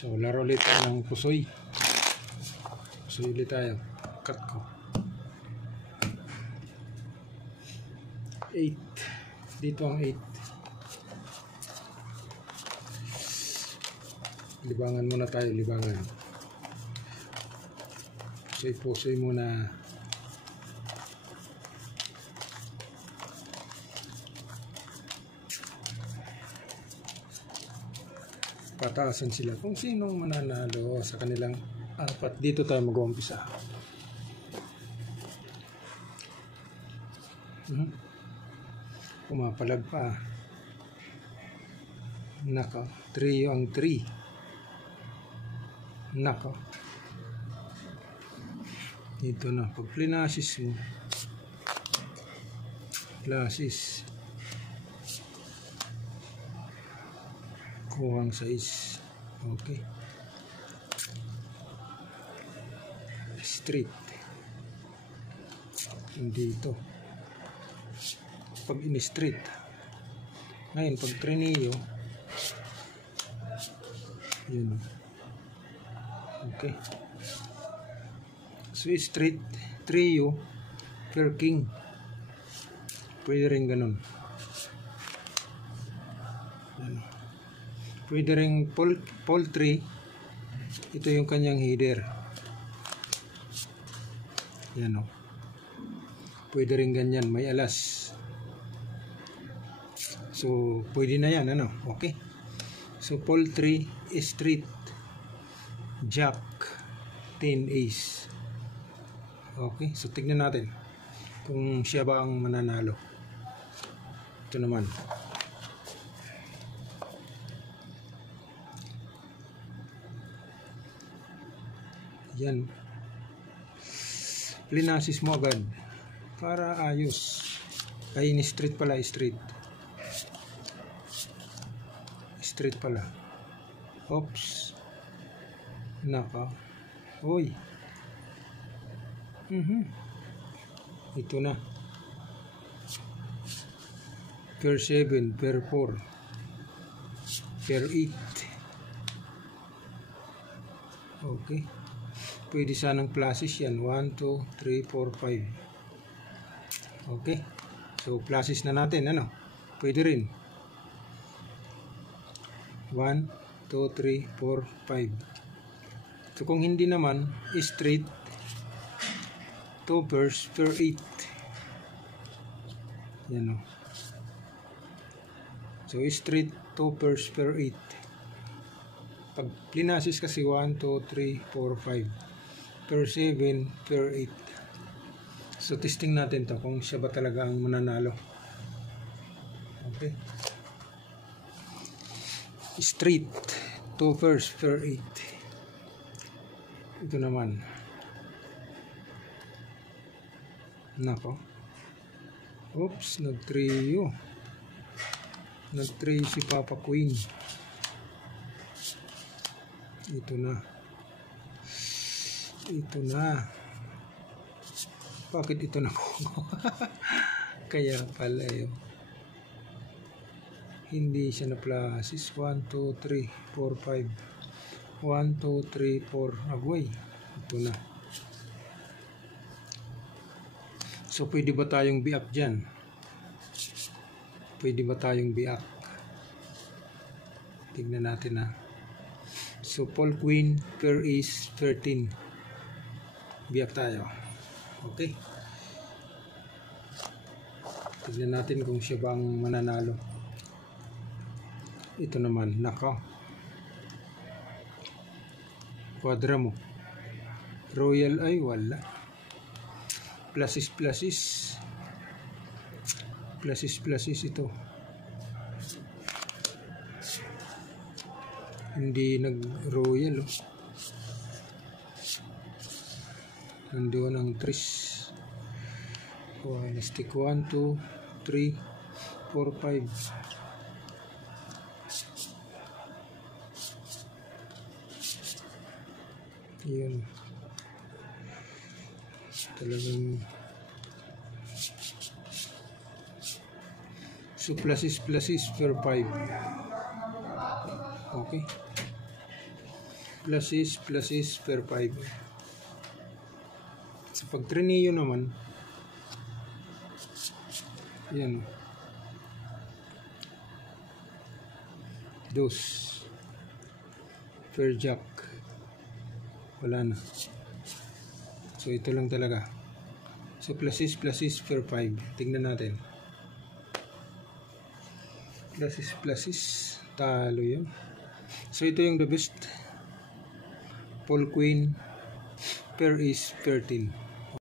So, laro ulit ng pusoy. Pusoy ulit tayo. Cut ko. 8. Dito ang 8. Libangan muna tayo, libangan. Pusoy muna. Pataasan sila kung sinong mananalo sa kanilang apat. Dito tayo mag-uumpisa. Pumapalag pa. Nako, 3 ang 3. Nako. Dito na, pag plinasis mo, plasis, kuhang 6. Okay. Street. Dito. Pag in-street. Ngayon, pag trineo, yun. Okay. So, street, trio, per king. Pwede rin ganun. Yan. Pwede rin poultry. Ito yung kanyang header. Yan o. Pwede rin ganyan. May alas. So, pwede na yan. Ano? Okay. So, poultry, street, jack, 10 ace. Okay. So, tignan natin kung siya ba ang mananalo. Ito naman. Yan. Plinasis mo agad para ayos. Ay, street pala, street. Street pala. Oops. Naka. Uy. Ito na. Per 7, per 4, per 8. Okay. Pwede sanang pluses yan. 1, 2, 3, 4, 5. Okay. So, pluses na natin. Ano? Pwede rin. 1, 2, 3, 4, 5. So, kung hindi naman, straight, 2 pairs per 8. Yan o. So, straight, 2 pairs per 8. Pag plinasis kasi 1, 2, 3, 4, 5. Per 7, per 8. So, testing natin to kung siya ba talaga ang mananalo. Okay. Straight, 2 pairs per 8. Ito naman. Nako. Oops, nag-trio. Nag-trio si Papa Queen. Ito na. Ito na. Bakit ito na ko? Kaya pala yun. Hindi siya na pluses. 1, 2, 3, 4, 5. 1, 2, 3, 4. Agway. Ito na. So, pwede ba tayong biak dyan? Pwede ba tayong biak? Tignan natin ha. So, Paul Queen per is 13. Biyak tayo. Okay. Tignan natin kung siya bang mananalo. Ito naman. Nako. Quadra mo. Royal ay wala. Pluses. Pluses ito. Hindi nag-royal oh. Nandoon ang 3. Oh, stick 1, 2, 3, 4, 5. Yan. Talagang so pluses per 5. Okay. plus is pair 5. Sa pag trineo naman, yan, dos pair jack, wala na. So ito lang talaga. So plus is pair 5. Tingnan natin. Plus is talo yun. So ito yung the best. Paul Queen, pair is 13.